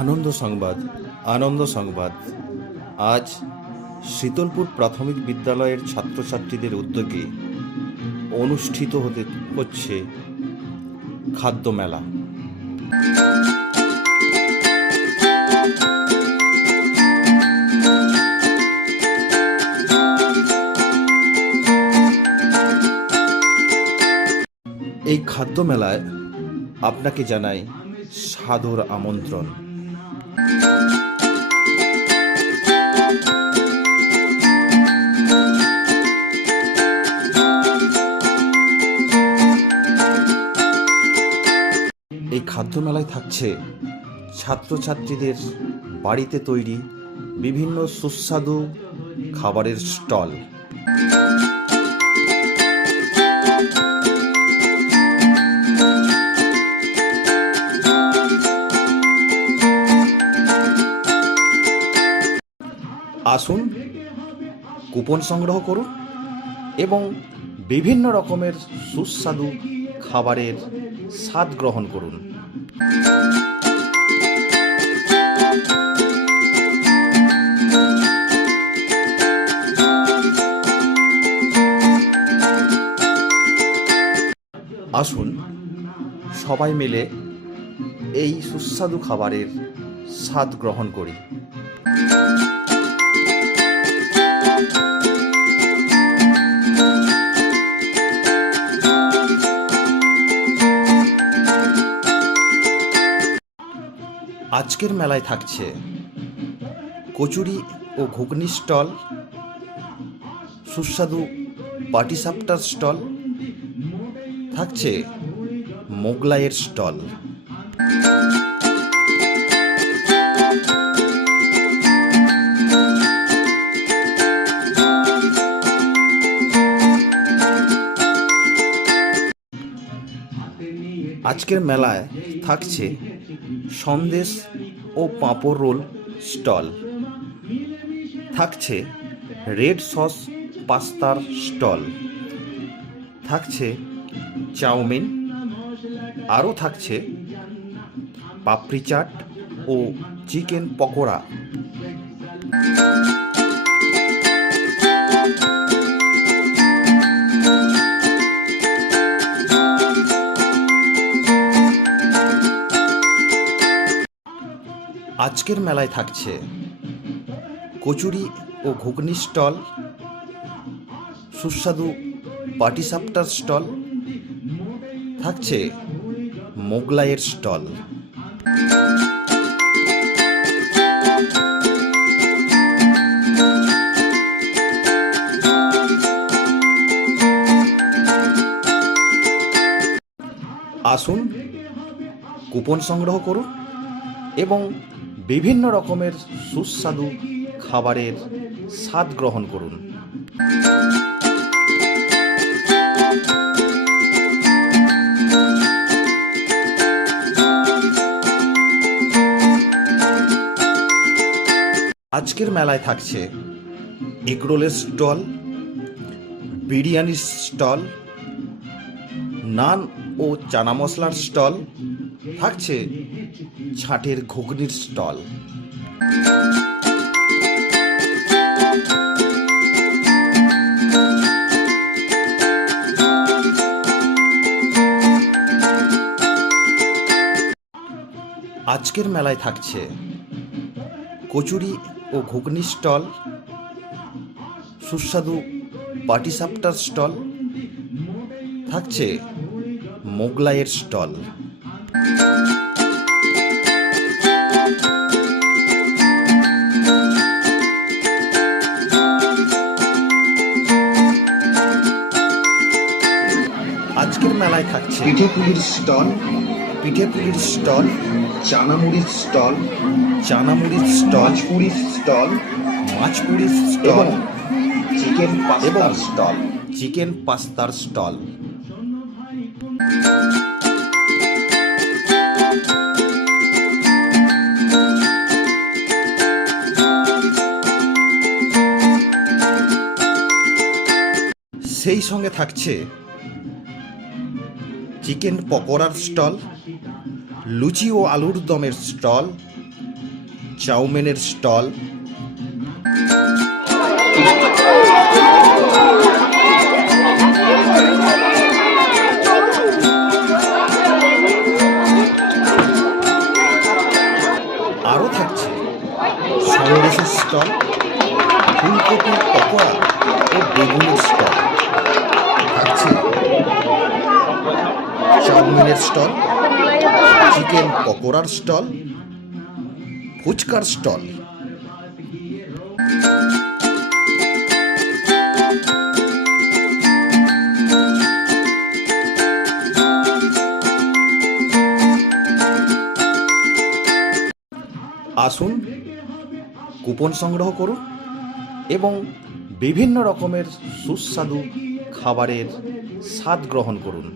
আনন্দ সংবাদ আনন্দ সংবাদ। আজ শীতলপুর প্রাথমিক বিদ্যালয়ের ছাত্রছাত্রীদের উদ্যোগে অনুষ্ঠিত হতে হচ্ছে খাদ্য মেলা। এই খাদ্য মেলায় আপনাকে জানাই সাদর আমন্ত্রণ। এই খাদ্য মেলায় থাকছে ছাত্রছাত্রীদের বাড়িতে তৈরি বিভিন্ন সুস্বাদু খাবারের স্টল। আসুন, কুপন সংগ্রহ করুন এবং বিভিন্ন রকমের সুস্বাদু খাবারের স্বাদ গ্রহণ করুন। আসুন, সবাই মিলে এই সুস্বাদু খাবারের স্বাদ গ্রহণ করি। আজকের মেলায় থাকছে কচুরি ও ঘুগনি স্টল, সুস্বাদু পাটিসাপটার স্টল, থাকছে মোগলাইয়ের স্টল। আজকের মেলায় থাকছে সন্দেশ ও পাঁপড় রোল স্টল। থাকছে রেড সস পাস্তার স্টল। থাকছে চাউমিন। আরও থাকছে পাপড়ি চাট ও চিকেন পকোড়া। আজকের মেলায় থাকছে কচুরি ও ঘুগনি স্টল, সুস্বাদু পাটিসাপটার স্টল, থাকছে মোগলাইয়ের স্টল। আসুন, কুপন সংগ্রহ করুন এবং বিভিন্ন রকমের সুস্বাদু খাবারের স্বাদ গ্রহণ করুন। আজকের মেলায় থাকছে এগরোলের স্টল, বিরিয়ানির স্টল, নান ও চানা মশলার স্টল, থাকছে ছাটের ঘুগনির স্টল। আজকের মেলায় থাকছে কচুরি ও ঘুগনি স্টল, সুস্বাদু পাটিসাপটার স্টল, থাকছে মোগলাইয়ের স্টল। মেলায় থাকছে পিঠে পুলির স্টল পিঠে পুলির স্টল চানামুড়ির স্টল চানামুড়ির স্টল পাঁচপুরির স্টল মাছপুরির স্টল চিকেন পাস্তার স্টল। চিকেন পাস্তার স্টল। সেই সঙ্গে থাকছে চিকেন পকোড়ার স্টল, লুচি ও আলুর দমের স্টল, চাউমিনের স্টল। আরও থাকছে সন্দেশের স্টল ফুলকপির পকোড়া ও বেগুনের স্টল। চাউমিনের স্টল, চিকেন পকোড়ার স্টল, ফুচকার স্টল। আসুন, কুপন সংগ্রহ করুন এবং বিভিন্ন রকমের সুস্বাদু খাবারের স্বাদ গ্রহণ করুন।